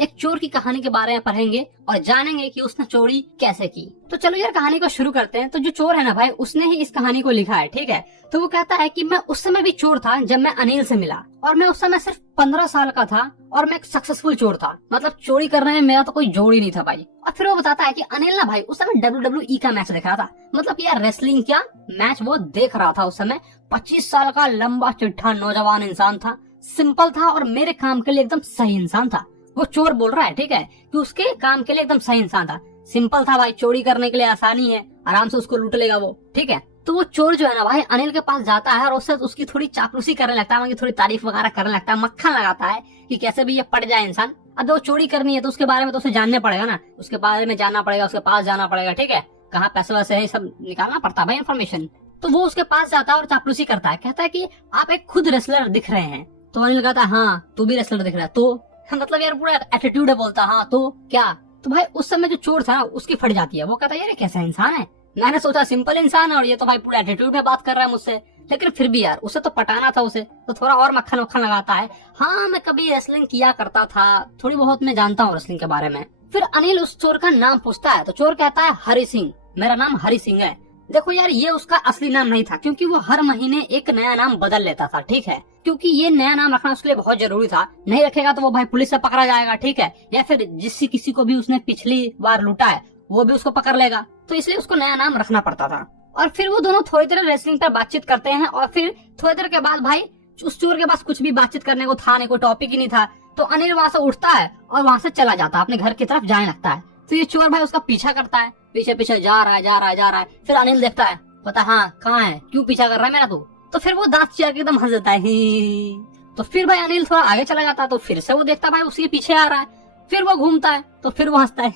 एक चोर की कहानी के बारे में पढ़ेंगे और जानेंगे कि उसने चोरी कैसे की। तो चलो यार कहानी को शुरू करते हैं। तो जो चोर है ना भाई, उसने ही इस कहानी को लिखा है, ठीक है। तो वो कहता है कि मैं उस समय भी चोर था जब मैं अनिल से मिला, और मैं उस समय सिर्फ 15 साल का था और मैं एक सक्सेसफुल चोर था। मतलब चोरी करने में मेरा तो कोई जोड़ ही नहीं था भाई। और फिर वो बताता है कि अनिल ना भाई उस समय WWE का मैच देख रहा था। मतलब यार रेसलिंग क्या मैच वो देख रहा था उस समय। 25 साल का लंबा चिट्ठा नौजवान इंसान था, सिंपल था और मेरे काम के लिए एकदम सही इंसान था। वो चोर बोल रहा है, ठीक है, कि उसके काम के लिए एकदम सही इंसान था, सिंपल था भाई, चोरी करने के लिए आसानी है, आराम से उसको लूट लेगा वो, ठीक है। तो वो चोर जो है ना भाई अनिल के पास जाता है और उससे उसकी थोड़ी चापलूसी करने लगता है, थोड़ी तारीफ वगैरह करने लगता है, मक्खन लगाता है कि कैसे भी ये पड़ जाए इंसान। अब वो चोरी करनी है तो उसके बारे में तो उसे जानने पड़ेगा ना, उसके बारे में जानना पड़ेगा, उसके पास जाना पड़ेगा, ठीक है, कहाँ पैसे वैसे है सब निकालना पड़ता है भाई इन्फॉर्मेशन। तो वो उसके पास जाता है और चापलूसी करता है, कहता है कि आप एक खुद रेसलर दिख रहे हैं। तो अनिल कहता है हाँ तू भी रेसलर दिख रहा है। तो मतलब यार पूरा एटीट्यूड है, बोलता हाँ तो क्या। तो भाई उस समय जो चोर था उसकी फट जाती है। वो कहता है यार कैसा इंसान है, मैंने सोचा सिंपल इंसान है और ये तो भाई पूरा एटीट्यूड में बात कर रहा है मुझसे। लेकिन फिर भी यार उसे तो पटाना था उसे, तो थोड़ा और मक्खन वक्खन लगाता है। हाँ मैं कभी रेसलिंग किया करता था, थोड़ी बहुत मैं जानता हूँ रेसलिंग के बारे में। फिर अनिल उस चोर का नाम पूछता है तो चोर कहता है हरि सिंह, मेरा नाम हरि सिंह है। देखो यार ये उसका असली नाम नहीं था, क्योंकि वो हर महीने एक नया नाम बदल लेता था, ठीक है, क्योंकि ये नया नाम रखना उसके लिए बहुत जरूरी था। नहीं रखेगा तो वो भाई पुलिस से पकड़ा जाएगा, ठीक है, या फिर जिससे किसी को भी उसने पिछली बार लूटा है वो भी उसको पकड़ लेगा, तो इसलिए उसको नया नाम रखना पड़ता था। और फिर वो दोनों थोड़ी देर रेसलिंग पर बातचीत करते हैं और फिर थोड़ी देर के बाद भाई उस चोर के पास कुछ भी बातचीत करने को था नहीं, कोई टॉपिक ही नहीं था। तो अनिल वहाँ से उठता है और वहाँ से चला जाता है, अपने घर की तरफ जाने लगता है। तो ये चोर भाई उसका पीछा करता है, पीछे पीछे जा रहा है। फिर अनिल देखता है, पता हाँ कहाँ है, क्यों पीछा कर रहा है मेरा तू। तो फिर वो दांत चिया के एकदम हंस देता है ही। तो फिर भाई अनिल थोड़ा आगे चला जाता है, तो फिर से वो देखता भाई उसके पीछे आ रहा है। फिर वो घूमता है तो फिर वो हंसता है,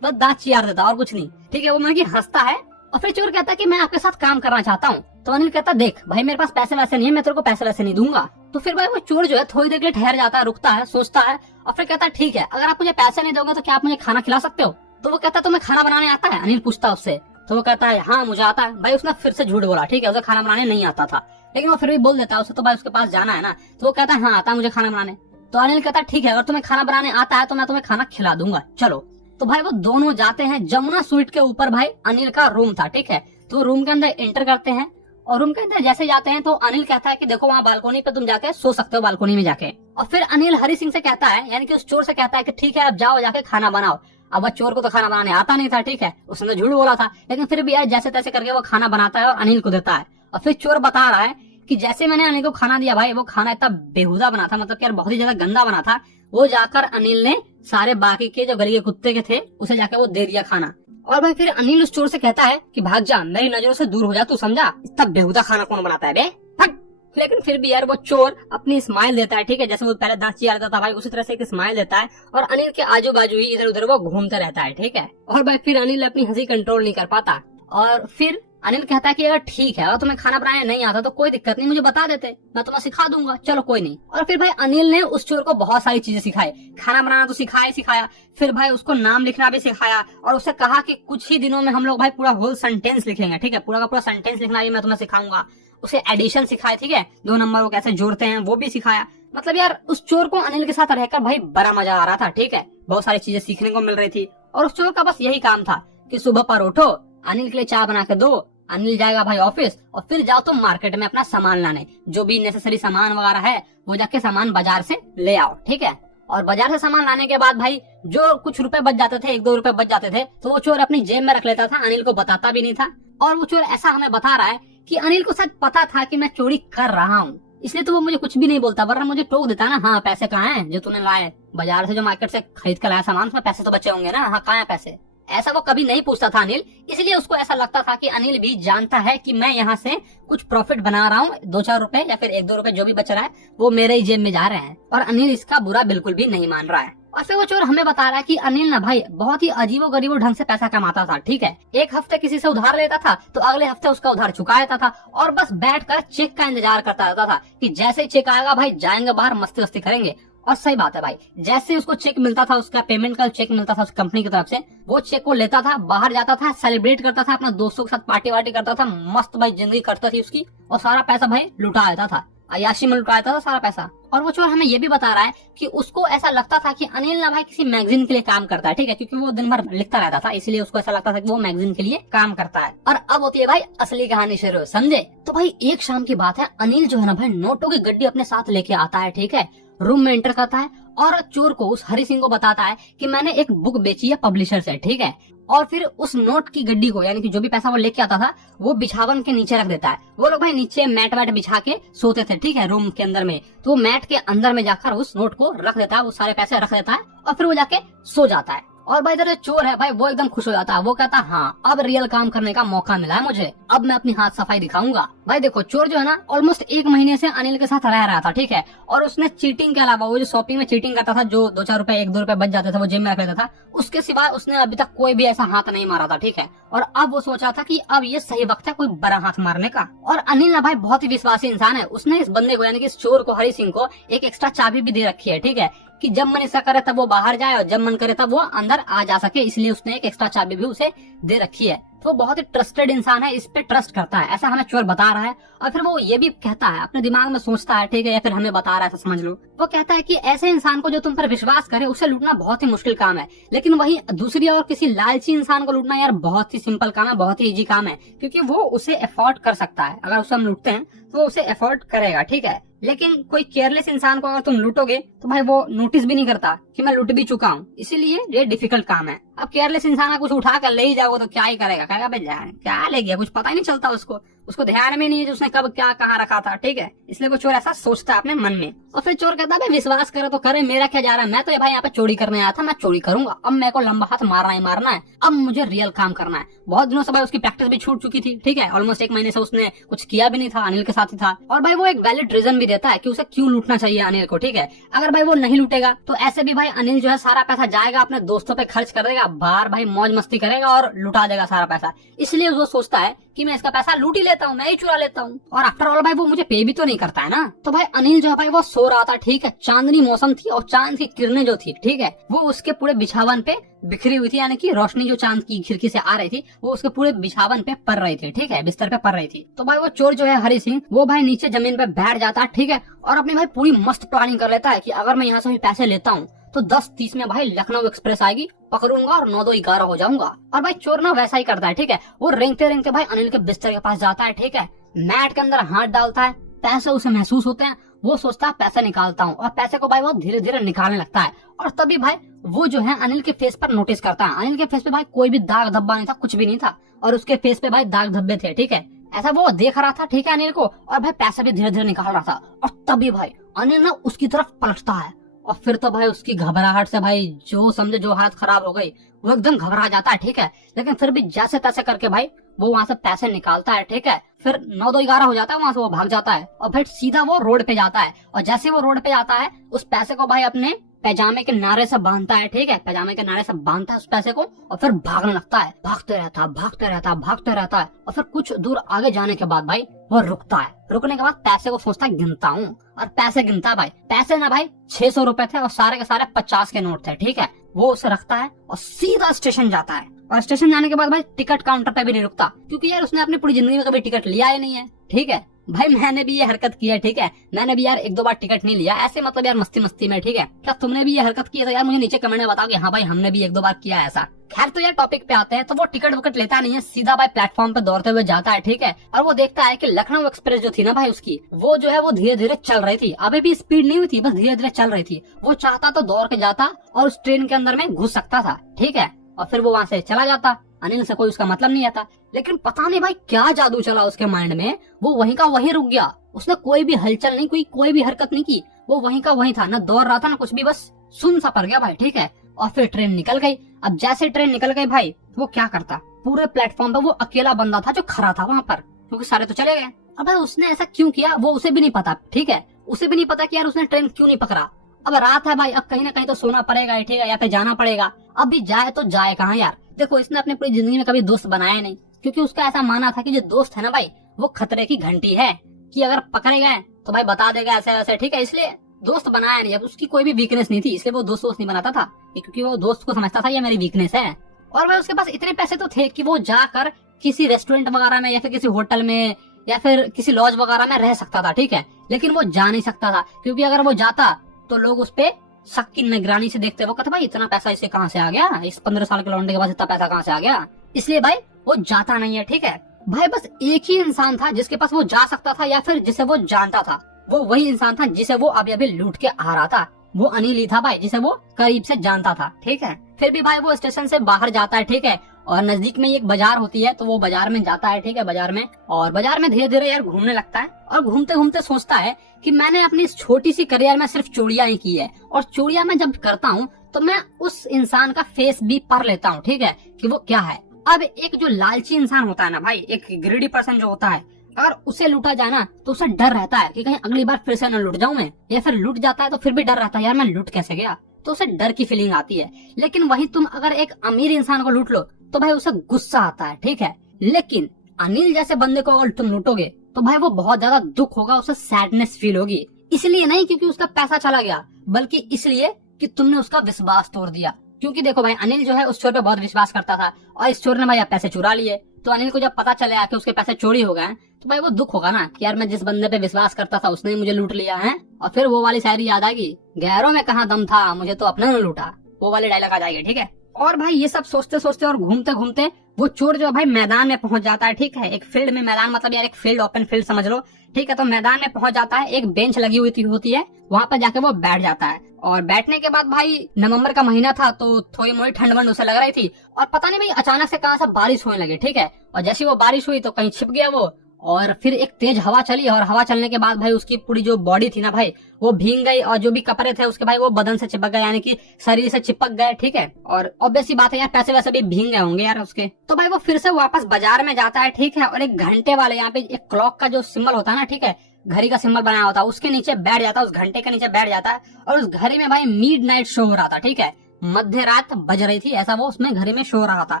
बस दांत चियार देता और कुछ नहीं, ठीक है। वो मतलब कि हंसता है और फिर चोर कहता है कि मैं आपके साथ काम करना चाहता हूँ। तो अनिल कहता देख भाई मेरे पास पैसे वैसे नहीं है, मैं तेरे को पैसे वैसे नहीं दूंगा। तो फिर भाई वो चोर जो है थोड़ी देर के लिए ठहर जाता है, रुकता है, सोचता है और फिर कहता है ठीक है, अगर आप मुझे पैसे नहीं दोगे तो क्या आप मुझे खाना खिला सकते हो। तो वो कहता है तुम्हें खाना बनाने आता है, अनिल पूछता है उससे। तो वो कहता है हाँ मुझे आता है। भाई उसने फिर से झूठ बोला, ठीक है, उसे खाना बनाने नहीं आता था, लेकिन वो फिर भी बोल देता है, उसे तो भाई उसके पास जाना है ना। तो वो कहता है हाँ आता है मुझे खाना बनाने। तो अनिल कहता है ठीक है, अगर तुम्हें खाना बनाने आता है तो मैं तुम्हें खाना खिला दूंगा, चलो। तो भाई वो दोनों जाते हैं जमुना स्वीट के ऊपर, भाई अनिल का रूम था, ठीक है। तो रूम के अंदर एंटर करते हैं और रूम के अंदर जैसे जाते हैं तो अनिल कहता है कि देखो वहाँ बालकोनी पे तुम जाके सो सकते हो, बालकोनी में जाके। और फिर अनिल हरि सिंह से कहता है, यानी कि उस चोर से कहता है कि ठीक है आप जाओ जाके खाना बनाओ। अब वह चोर को तो खाना बनाने आता नहीं था, ठीक है, उसने झूठ बोला था, लेकिन फिर भी यार जैसे तैसे करके वो खाना बनाता है और अनिल को देता है। और फिर चोर बता रहा है कि जैसे मैंने अनिल को खाना दिया भाई, वो खाना इतना बेहुदा बना था, मतलब यार बहुत ही ज्यादा गंदा बना था। वो जाकर अनिल ने सारे बाकी के जो गली के कुत्ते के थे उसे जाकर वो दे दिया खाना। और भाई फिर अनिल उस चोर से कहता है कि भाग जा, मेरी नजरों से दूर हो जा, तू समझा, इतना बेहुदा खाना कौन बनाता है बे, भाग। लेकिन फिर भी यार वो चोर अपनी स्माइल देता है, ठीक है, जैसे वो पहले दांत चिया लेता था भाई उसी तरह से एक स्माइल देता है और अनिल के आजू बाजू ही इधर उधर वो घूमता रहता है, ठीक है। और भाई फिर अनिल अपनी हंसी कंट्रोल नहीं कर पाता और फिर अनिल कहता है कि अगर ठीक है, अगर तुम्हें खाना बनाने नहीं आता तो कोई दिक्कत नहीं, मुझे बता देते, मैं तुम्हें सिखा दूंगा, चलो कोई नहीं। और फिर भाई अनिल ने उस चोर को बहुत सारी चीजें सिखाई, खाना बनाना तो सिखाया, फिर भाई उसको नाम लिखना भी सिखाया और उससे कहा कि कुछ ही दिनों में हम लोग भाई पूरा होल सेंटेंस लिखेंगे, ठीक है, पूरा का पूरा सेंटेंस लिखना भी मैं तुम्हें सिखाऊंगा। उसे एडिशन सिखाए, ठीक है, 2 नंबर वो कैसे जोड़ते हैं वो भी सिखाया। मतलब यार उस चोर को अनिल के साथ रहकर भाई बड़ा मजा आ रहा था, ठीक है, बहुत सारी चीजें सीखने को मिल रही थी। और उस चोर का बस यही काम था कि सुबह पर उठो, अनिल के लिए चाय बना के दो, अनिल जाएगा भाई ऑफिस और फिर जाओ तुम मार्केट में अपना सामान लाने, जो भी नेसेसरी सामान वगैरह है वो जाके सामान बाजार से ले आओ, ठीक है। और बाजार से सामान लाने के बाद भाई जो कुछ रुपए बच जाते थे, 1-2 रुपए बच जाते थे, तो वो चोर अपनी जेब में रख लेता था, अनिल को बताता भी नहीं था। और वो चोर ऐसा हमें बता रहा है कि अनिल को शायद पता था कि मैं चोरी कर रहा हूँ, इसलिए तो वो मुझे कुछ भी नहीं बोलता, वरना मुझे टोक देता ना, हाँ पैसे कहाँ हैं जो तूने लाए, बाजार से जो मार्केट से खरीद कर लाया सामान उसमें पैसे तो बचे होंगे ना, हाँ कहाँ है पैसे। ऐसा वो कभी नहीं पूछता था अनिल, इसलिए उसको ऐसा लगता था कि अनिल भी जानता है कि मैं यहाँ से कुछ प्रॉफिट बना रहा हूँ, 2-4 रुपए या फिर 1-2 रुपए जो भी बच रहा है वो मेरे ही जेब में जा रहे हैं, और अनिल इसका बुरा बिल्कुल भी नहीं मान रहा है। और फिर वो चोर हमें बता रहा है कि अनिल ना भाई बहुत ही अजीबो गरीबो ढंग से पैसा कमाता था, ठीक है, एक हफ्ते किसी से उधार लेता था तो अगले हफ्ते उसका उधार चुका देता था और बस बैठकर चेक का इंतजार करता रहता था कि जैसे ही चेक आएगा भाई जाएंगे बाहर मस्ती वस्ती करेंगे। और सही बात है भाई, जैसे उसको चेक मिलता था, उसका पेमेंट का चेक मिलता था उस कंपनी की तरफ से, वो चेक को लेता था, बाहर जाता था, सेलिब्रेट करता था, अपने दोस्तों के साथ पार्टी वार्टी करता था, मस्त भाई जिंदगी कटती थी उसकी और सारा पैसा भाई लुटा देता था। अय्याशी में लुटाया था सारा पैसा। और वो चोर हमें ये भी बता रहा है कि उसको ऐसा लगता था कि अनिल ना भाई किसी मैगजीन के लिए काम करता है, ठीक है, क्योंकि वो दिन भर लिखता रहता था, इसलिए उसको ऐसा लगता था कि वो मैगजीन के लिए काम करता है। और अब होती है भाई असली कहानी शुरू, समझे। तो भाई एक शाम की बात है, अनिल जो है ना भाई नोटों की गड्डी अपने साथ लेके आता है, ठीक है, रूम में एंटर करता है और चोर को, उस हरि सिंह को बताता है कि मैंने एक बुक बेची है पब्लिशर से, ठीक है। और फिर उस नोट की गड्डी को, यानी कि जो भी पैसा वो लेके आता था, वो बिछावन के नीचे रख देता है। वो लोग भाई नीचे मैट वैट बिछा के सोते थे, ठीक है, रूम के अंदर में। तो वो मैट के अंदर में जाकर उस नोट को रख देता है, वो सारे पैसे रख देता है और फिर वो जाके सो जाता है। और भाई इधर जो चोर है भाई वो एकदम खुश हो जाता है, वो कहता है हाँ अब रियल काम करने का मौका मिला है मुझे, अब मैं अपनी हाथ सफाई दिखाऊंगा। भाई देखो चोर जो है ना ऑलमोस्ट 1 महीने से अनिल के साथ रह रहा था, ठीक है, और उसने चीटिंग के अलावा, वो जो शॉपिंग में चीटिंग करता था, जो 2-4 रुपए 1-2 रुपए बच जाते थे वो जेब में रख लेता था, उसके सिवाय उसने अभी तक कोई भी ऐसा हाथ नहीं मारा था, ठीक है। और अब वो सोचा था कि अब ये सही वक्त है कोई बड़ा हाथ मारने का। और अनिल ना भाई बहुत ही विश्वासी इंसान है, उसने इस बंदे को, यानी कि इस चोर को, हरि सिंह को, एक एक्स्ट्रा चाबी भी दे रखी है, ठीक है, कि जब मन ऐसा करे तब वो बाहर जाए और जब मन करे तब वो अंदर आ जा सके, इसलिए उसने एक एक्स्ट्रा चाबी भी उसे दे रखी है। तो वो बहुत ही ट्रस्टेड इंसान है, इस पे ट्रस्ट करता है, ऐसा हमें चोर बता रहा है। और फिर वो ये भी कहता है, अपने दिमाग में सोचता है, ठीक है, या फिर हमें बता रहा है, ऐसा समझ लो। वो कहता है कि ऐसे इंसान को जो तुम पर विश्वास करे उसे लूटना बहुत ही मुश्किल काम है, लेकिन वहीं दूसरी और किसी लालची इंसान को लूटना यार बहुत ही सिंपल काम है, बहुत ही इजी काम है, क्योंकि वो उसे अफोर्ड कर सकता है। अगर उसे हम लूटते हैं तो वो उसे अफोर्ड करेगा, ठीक है। लेकिन कोई केयरलेस इंसान को अगर तुम लूटोगे तो भाई वो नोटिस भी नहीं करता कि मैं लूट भी चुका हूँ, इसीलिए ये डिफिकल्ट काम है। अब केयरलेस इंसान कुछ उठा कर ले ही जाओगे तो क्या ही करेगा, कहेगा भाई क्या ले गया, कुछ पता ही नहीं चलता उसको ध्यान में नहीं है उसने कब क्या कहाँ रखा था, ठीक है। इसलिए वो चोर ऐसा सोचता है अपने मन में। और फिर चोर कहता है भाई विश्वास करे तो करे, मेरा क्या जा रहा है, मैं तो ये भाई यहाँ पे चोरी करने आया था, मैं चोरी करूंगा, अब मेरे को लंबा हाथ मारना ही मारना है, अब मुझे रियल काम करना है। बहुत दिनों से भाई उसकी प्रैक्टिस भी छूट चुकी थी, ठीक है, ऑलमोस्ट 1 महीने से उसने कुछ किया भी नहीं था, अनिल के साथ ही था। और भाई वो एक वैलिड रीजन भी देता है कि उसे क्यों लूटना चाहिए अनिल को, ठीक है। अगर भाई वो नहीं लूटेगा तो ऐसे भी भाई अनिल जो है सारा पैसा जाएगा अपने दोस्तों पे खर्च कर देगा, बाहर भाई मौज मस्ती करेगा और लुटा देगा सारा पैसा। इसलिए वो सोचता है कि मैं इसका पैसा लूट ही लेता हूँ, मैं ही चुरा लेता हूँ, और आफ्टर ऑल भाई वो मुझे पे भी तो नहीं करता है ना। तो भाई अनिल जो है भाई वो सो रहा था, ठीक है, चांदनी मौसम थी और चांद की किरणें जो थी, ठीक है, वो उसके पूरे बिछावन पे बिखरी हुई थी, यानी कि रोशनी जो चांद की खिड़की से आ रही थी वो उसके पूरे बिछावन पे पड़ रही थी, ठीक है, बिस्तर पे पड़ रही थी। तो भाई वो चोर जो है हरि सिंह, वो भाई नीचे जमीन पे बैठ जाता है, ठीक है, और अपनी भाई पूरी मस्त प्लानिंग कर लेता है कि अगर मैं यहाँ से भी पैसे लेता हूँ तो 10:30 में भाई लखनऊ एक्सप्रेस आएगी, पकड़ूंगा और 9-2-11 हो जाऊंगा। और भाई चोर ना वैसा ही करता है, ठीक है, वो रेंगते रेंगते भाई अनिल के बिस्तर के पास जाता है, ठीक है, मैट के अंदर हाथ डालता है, पैसे उसे महसूस होते हैं, वो सोचता है पैसे निकालता हूँ, और पैसे को भाई वो धीरे धीरे निकालने लगता है। और तभी भाई वो जो है अनिल के फेस पर नोटिस करता है, अनिल के फेस पे भाई कोई भी दाग धब्बा नहीं था, कुछ भी नहीं था, और उसके फेस पे भाई दाग धब्बे थे, ठीक है, ऐसा वो देख रहा था, ठीक है, अनिल को, और भाई पैसे भी धीरे धीरे निकाल रहा था। और तभी भाई अनिल ना उसकी तरफ पलटता है, और फिर तो भाई उसकी घबराहट से भाई जो समझे जो हालत खराब हो गई, वो एकदम घबरा जाता है, ठीक है, लेकिन फिर भी जैसे तैसे करके भाई वो वहाँ से पैसे निकालता है, ठीक है, फिर 9-2-11 हो जाता है, वहाँ से वो भाग जाता है और फिर सीधा वो रोड पे जाता है। और जैसे वो रोड पे जाता है उस पैसे को भाई अपने पैजामे के नारे से बांधता है, ठीक है, पैजामे के नारे से बांधता है उस पैसे को, और फिर भागने लगता है, भागते रहता है। और फिर कुछ दूर आगे जाने के बाद भाई वो रुकता है, रुकने के बाद पैसे को सोचता है गिनता हूँ, और पैसे गिनता है भाई, पैसे ना भाई 600 रुपए थे और सारे के सारे 50 के नोट थे, ठीक है, वो उसे रखता है और सीधा स्टेशन जाता है। और स्टेशन जाने के बाद भाई टिकट काउंटर पे भी नहीं रुकता, क्योंकि यार उसने अपनी पूरी जिंदगी में कभी टिकट लिया ही नहीं है, ठीक है, भाई मैंने भी ये हरकत की है, ठीक है, मैंने भी यार 1-2 बार टिकट नहीं लिया ऐसे, मतलब यार मस्ती में, ठीक है, क्या तुमने भी ये हरकत की है तो यार मुझे नीचे कमेंट में बताओ कि हाँ भाई हमने भी 1-2 बार किया है ऐसा। खैर तो यार टॉपिक पे आते हैं, तो वो टिकट विकट लेता नहीं है, सीधा भाई प्लेटफॉर्म पे दौड़ते हुए जाता है, ठीक है, और वो देखता है कि लखनऊ एक्सप्रेस जो थी ना भाई उसकी, वो जो है वो धीरे धीरे चल रही थी, अभी भी स्पीड नहीं हुई थी, बस धीरे धीरे चल रही थी। वो चाहता तो दौड़ के जाता और उस ट्रेन के अंदर में घुस सकता था, ठीक है, और फिर वो वहाँ से चला जाता, अनिल से कोई उसका मतलब नहीं आता। लेकिन पता नहीं भाई क्या जादू चला उसके माइंड में, वो वहीं का वहीं रुक गया, उसने कोई भी हलचल नहीं, कोई भी हरकत नहीं की, वो वहीं का वहीं था, ना दौड़ रहा था ना कुछ भी, बस सुन सा पड़ गया भाई, ठीक है। और फिर ट्रेन निकल गई। अब जैसे ट्रेन निकल गई भाई वो क्या करता, पूरे प्लेटफॉर्म पे वो अकेला बंदा था जो खड़ा था वहाँ पर, क्योंकि सारे तो चले गए। अब उसने ऐसा क्यों किया वो उसे भी नहीं पता, ठीक है, उसे भी नहीं पता कि यार उसने ट्रेन क्यों नहीं पकड़ा। अब रात है भाई, अब कहीं ना कहीं तो सोना पड़ेगा, ठीक है, या फिर जाना पड़ेगा। अब भी जाए तो जाए कहाँ यार। देखो इसने अपनी पूरी जिंदगी में कभी दोस्त बनाया नहीं, क्योंकि उसका ऐसा मानना था कि जो दोस्त है ना भाई वो खतरे की घंटी है, कि अगर पकड़े गए तो भाई बता देगा ऐसे ऐसे, ठीक है, इसलिए दोस्त बनाया नहीं। अब उसकी कोई भी वीकनेस नहीं थी, इसलिए वो दोस्त नहीं बनाता था, क्योंकि वो दोस्त को समझता था ये मेरी वीकनेस है। और भाई उसके पास इतने पैसे तो थे कि वो जाकर किसी रेस्टोरेंट वगैरह में या फिर किसी होटल में या फिर किसी लॉज वगैरह में रह सकता था, ठीक है, लेकिन वो जा नहीं सकता था, क्योंकि अगर वो जाता तो लोग उस पे शक की निगरानी से देखते। वो कहते भाई इतना पैसा इसे कहाँ से आ गया, इस 15 साल के लौंडे के पास इतना पैसा कहाँ से आ गया। इसलिए भाई वो जाता नहीं है। ठीक है भाई, बस एक ही इंसान था जिसके पास वो जा सकता था या फिर जिसे वो जानता था। वो वही इंसान था जिसे वो अभी अभी लूट के आ रहा था। वो अनिल ही था भाई, जिसे वो करीब से जानता था। ठीक है, फिर भी भाई वो स्टेशन से बाहर जाता है। ठीक है, और नजदीक में एक बाजार होती है, तो वो बाजार में जाता है। ठीक है, बाजार में, और बाजार में धीरे धीरे यार घूमने लगता है, और घूमते घूमते सोचता है कि मैंने अपनी इस छोटी सी करियर में सिर्फ चोरियां ही की है, और चोरियां मैं जब करता हूँ तो मैं उस इंसान का फेस भी पढ़ लेता हूँ। ठीक है, कि वो क्या है। अब एक जो लालची इंसान होता है ना भाई, एक ग्रीडी पर्सन जो होता है, अगर उसे लूटा जाए ना तो उसे डर रहता है कि कहीं अगली बार फिर से न लूट जाऊं मैं, या फिर लूट जाता है तो फिर भी डर रहता है यार मैं लूट कैसे गया, तो उसे डर की फीलिंग आती है। लेकिन वही तुम अगर एक अमीर इंसान को लूट लो तो भाई उसे गुस्सा आता है। ठीक है, लेकिन अनिल जैसे बंदे को अगर तुम लूटोगे तो भाई वो बहुत ज्यादा दुख होगा, उसे सैडनेस फील होगी। इसलिए नहीं क्योंकि उसका पैसा चला गया, बल्कि इसलिए कि तुमने उसका विश्वास तोड़ दिया। क्योंकि देखो भाई, अनिल जो है उस चोर पे बहुत विश्वास करता था, और इस चोर ने भाई पैसे चुरा लिए। तो अनिल को जब पता चला कि उसके पैसे चोरी हो गए तो भाई वो दुख होगा ना कि यार मैं जिस बंदे पे विश्वास करता था उसने मुझे लूट लिया है। और फिर वो वाली शायरी याद आएगी, गैरों में कहाँ दम था, मुझे तो अपने ने लूटा, वो वाले डायलॉग आ जाएंगे। ठीक है, और भाई ये सब सोचते सोचते और घूमते घूमते वो चोर जो भाई मैदान में पहुंच जाता है। ठीक है, एक फील्ड में, मैदान मतलब यार एक फील्ड, ओपन फील्ड समझ लो। ठीक है, तो मैदान में पहुंच जाता है, एक बेंच लगी हुई होती है, वहाँ पर जाके वो बैठ जाता है। और बैठने के बाद भाई नवंबर का महीना था, तो थोड़ी मोड़ी ठंड वंड उसे लग रही थी, और पता नहीं भाई अचानक से कहाँ से बारिश होने लगी। ठीक है, और जैसी वो बारिश हुई तो कहीं छिप गया वो, और फिर एक तेज हवा चली, और हवा चलने के बाद भाई उसकी पूरी जो बॉडी थी ना भाई वो भीग गई, और जो भी कपड़े थे उसके भाई वो बदन से चिपक गए, यानी कि शरीर से चिपक गए। ठीक है, और ऑब्वियस सी बात है यार पैसे वैसे भी भीग गए होंगे यार उसके। तो भाई वो फिर से वापस बाजार में जाता है। ठीक है, और एक घंटे वाले यहाँ पे एक क्लॉक का जो सिंबल होता है ना, ठीक है, घड़ी का सिंबल बनाया होता है, उसके नीचे बैठ जाता है, उस घंटे के नीचे बैठ जाता है, और उस घड़ी में भाई मिडनाइट शो हो रहा था। ठीक है, मध्य रात बज रही थी, ऐसा वो उसमें घड़ी में शो हो रहा था,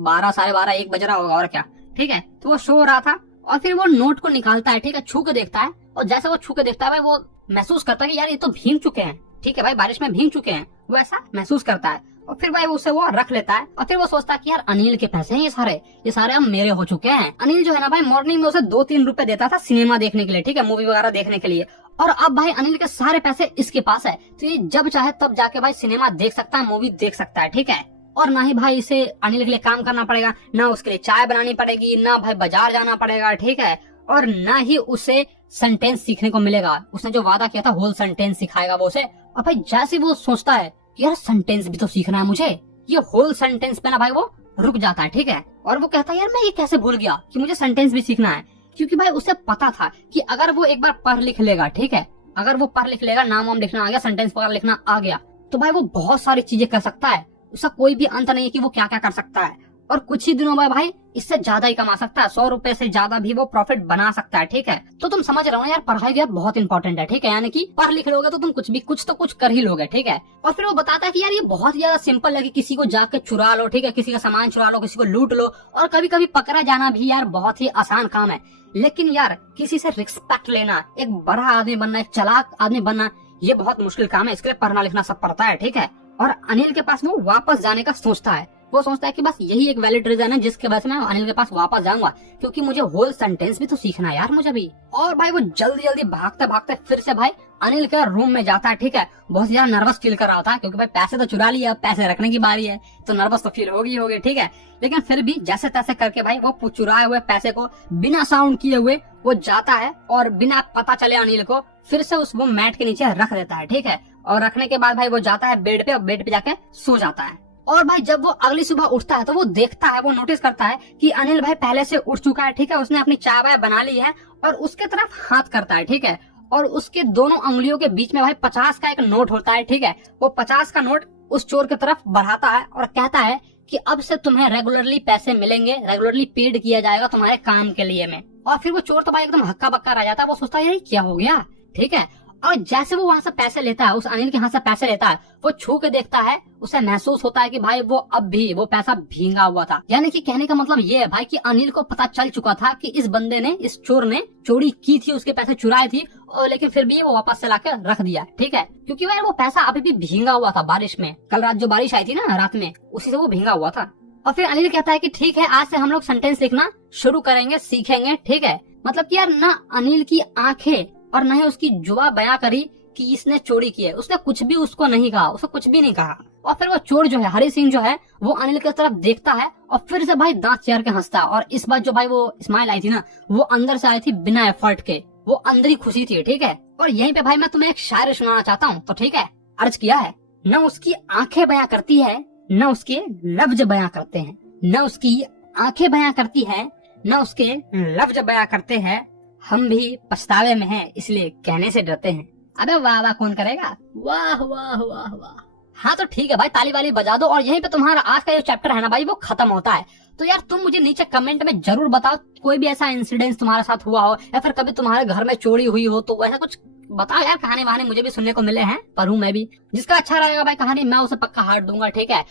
12, 12:30, 1 बज रहा होगा और क्या। ठीक है, तो वो शो हो रहा था, और फिर वो नोट को निकालता है। ठीक है, छू के देखता है, और जैसे वो छू के देखता है भाई वो महसूस करता है कि यार ये तो भीग चुके हैं। ठीक है भाई, बारिश में भीग चुके हैं, वो ऐसा महसूस करता है, और फिर भाई उसे वो रख लेता है। और फिर वो सोचता है कि यार अनिल के पैसे हैं ये सारे अब मेरे हो चुके हैं। अनिल जो है ना भाई मॉर्निंग में उसे 2-3 रुपए देता था सिनेमा देखने के लिए, ठीक है, मूवी वगैरह देखने के लिए, और अब भाई अनिल के सारे पैसे इसके पास है, तो ये जब चाहे तब जाके भाई सिनेमा देख सकता है, मूवी देख सकता है। ठीक है, और ना ही भाई इसे अनिल के लिए काम करना पड़ेगा, ना उसके लिए चाय बनानी पड़ेगी, ना भाई बाजार जाना पड़ेगा। ठीक है, और ना ही उसे सेंटेंस सीखने को मिलेगा, उसने जो वादा किया था होल सेंटेंस सिखाएगा वो उसे। और भाई जैसे वो सोचता है कि यार सेंटेंस भी तो सीखना है मुझे, ये होल सेंटेंस पे ना भाई वो रुक जाता है। ठीक है, और वो कहता है यार मैं ये कैसे भूल गया कि मुझे सेंटेंस भी सीखना है, क्योंकि भाई उसे पता था कि अगर वो एक बार पढ़ लिख लेगा, ठीक है, अगर वो पढ़ लिख लेगा, नाम वाम लिखना आ गया, सेंटेंस वगैरह लिखना आ गया, तो भाई वो बहुत सारी चीजें कर सकता है, उसका कोई भी अंत नहीं है कि वो क्या क्या कर सकता है, और कुछ ही दिनों में भाई इससे ज्यादा ही कमा सकता है, 100 रुपए से ज्यादा भी वो प्रॉफिट बना सकता है। ठीक है, तो तुम समझ रहे हो यार, पढ़ाई यार बहुत इंपॉर्टेंट है। ठीक है, यानी कि पढ़ लिख लोगे तो तुम कुछ तो कुछ कर ही लोगे। ठीक है, और फिर वो बताता है कि यार ये बहुत ज्यादा सिंपल है कि किसी को जाके चुरा लो, ठीक है, किसी का सामान चुरा लो, किसी को लूट लो, और कभी कभी पकड़ा जाना भी यार बहुत ही आसान काम है। लेकिन यार किसी से रिस्पेक्ट लेना, एक बड़ा आदमी बनना, एक चालाक आदमी बनना, ये बहुत मुश्किल काम है, इसके लिए पढ़ना लिखना सब पड़ता है। ठीक है, और अनिल के पास वो वापस जाने का सोचता है, वो सोचता है कि बस यही एक वैलिड रीजन है जिसके वजह से मैं अनिल के पास वापस जाऊंगा, क्योंकि मुझे होल सेंटेंस भी तो सीखना है यार मुझे भी। और भाई वो जल्दी जल्दी भागते भागते फिर से भाई अनिल के रूम में जाता है। ठीक है, बहुत ज्यादा नर्वस फील कर रहा था, क्योंकि भाई पैसे तो चुरा लिए, अब पैसे रखने की बारी है, तो नर्वस तो फील होगी। ठीक है, लेकिन फिर भी जैसे तैसे करके भाई वो चुराए हुए पैसे को बिना साउंड किए हुए वो जाता है, और बिना पता चले अनिल को फिर से उस वो मैट के नीचे रख देता है। ठीक है, और रखने के बाद भाई वो जाता है बेड पे, और बेड पे जाके सो जाता है। और भाई जब वो अगली सुबह उठता है तो वो देखता है, वो नोटिस करता है कि अनिल भाई पहले से उठ चुका है। ठीक है, उसने अपनी चाय वाय बना ली है, और उसके तरफ हाथ करता है। ठीक है, और उसके दोनों उंगलियों के बीच में भाई 50 का एक नोट होता है। ठीक है, वो 50 का नोट उस चोर की तरफ बढ़ाता है, और कहता है कि अब से तुम्हें रेगुलरली पैसे मिलेंगे, रेगुलरली पेड किया जाएगा तुम्हारे काम के लिए में। और फिर वो चोर तो भाई एकदम हक्का बक्का रह जाता है, वो सोचता है यार क्या हो गया। ठीक है, और जैसे वो वहां से पैसे लेता है, उस अनिल के हाथ से पैसे लेता है, वो छू के देखता है, उसे महसूस होता है कि भाई वो अब भी वो पैसा भींगा हुआ था। यानी कि कहने का मतलब ये है भाई कि अनिल को पता चल चुका था कि इस बंदे ने, इस चोर ने चोरी की थी, उसके पैसे चुराए थी, और लेकिन फिर भी वो वापस से लाके रख दिया। ठीक है, क्योंकि भाई वो पैसा अभी भी भींगा हुआ था बारिश में, कल रात जो बारिश आई थी ना रात में, उसी से वो भींगा हुआ था। और फिर अनिल कहता है कि ठीक है, आज से हम लोग सेंटेंस लिखना शुरू करेंगे, सीखेंगे। ठीक है, मतलब कि यार ना अनिल की आंखें और न ही उसकी जुआ बयां करी कि इसने चोरी की है। उसने कुछ भी उसको नहीं कहा, उसको कुछ भी नहीं कहा। और फिर वो चोर जो है, हरि सिंह जो है, वो अनिल की तरफ देखता है और फिर से भाई दांत चियार के हंसता है। और इस बार जो भाई वो स्माइल आई थी ना, वो अंदर से आई थी बिना एफर्ट के, वो अंदर खुशी थी, ठीक है। और यहीं पे भाई मैं तुम्हें एक शायरी सुनाना चाहता हूँ, तो ठीक है। अर्ज किया है, न उसकी आंखें बयां करती है, न उसके लफ्ज बयां करते हैं। न उसकी आंखें बयां करती है, न उसके लफ्ज बयां करते हैं। हम भी पछतावे में हैं, इसलिए कहने से डरते हैं। अबे वाह वाह कौन करेगा, वाह वाह वाह वाह। हाँ तो ठीक है भाई, ताली वाली बजा दो। और यहीं पे तुम्हारा आज का जो चैप्टर है ना भाई, वो खत्म होता है। तो यार तुम मुझे नीचे कमेंट में जरूर बताओ, कोई भी ऐसा इंसिडेंस तुम्हारे साथ हुआ हो, या फिर कभी तुम्हारे घर में चोरी हुई हो, तो वैसा कुछ बताओ यार। कहानी वहानी मुझे भी सुनने को मिले हैं, पढ़ूं मैं भी। जिसका अच्छा रहेगा भाई कहानी, मैं उसे पक्का हार्ट दूंगा, ठीक है।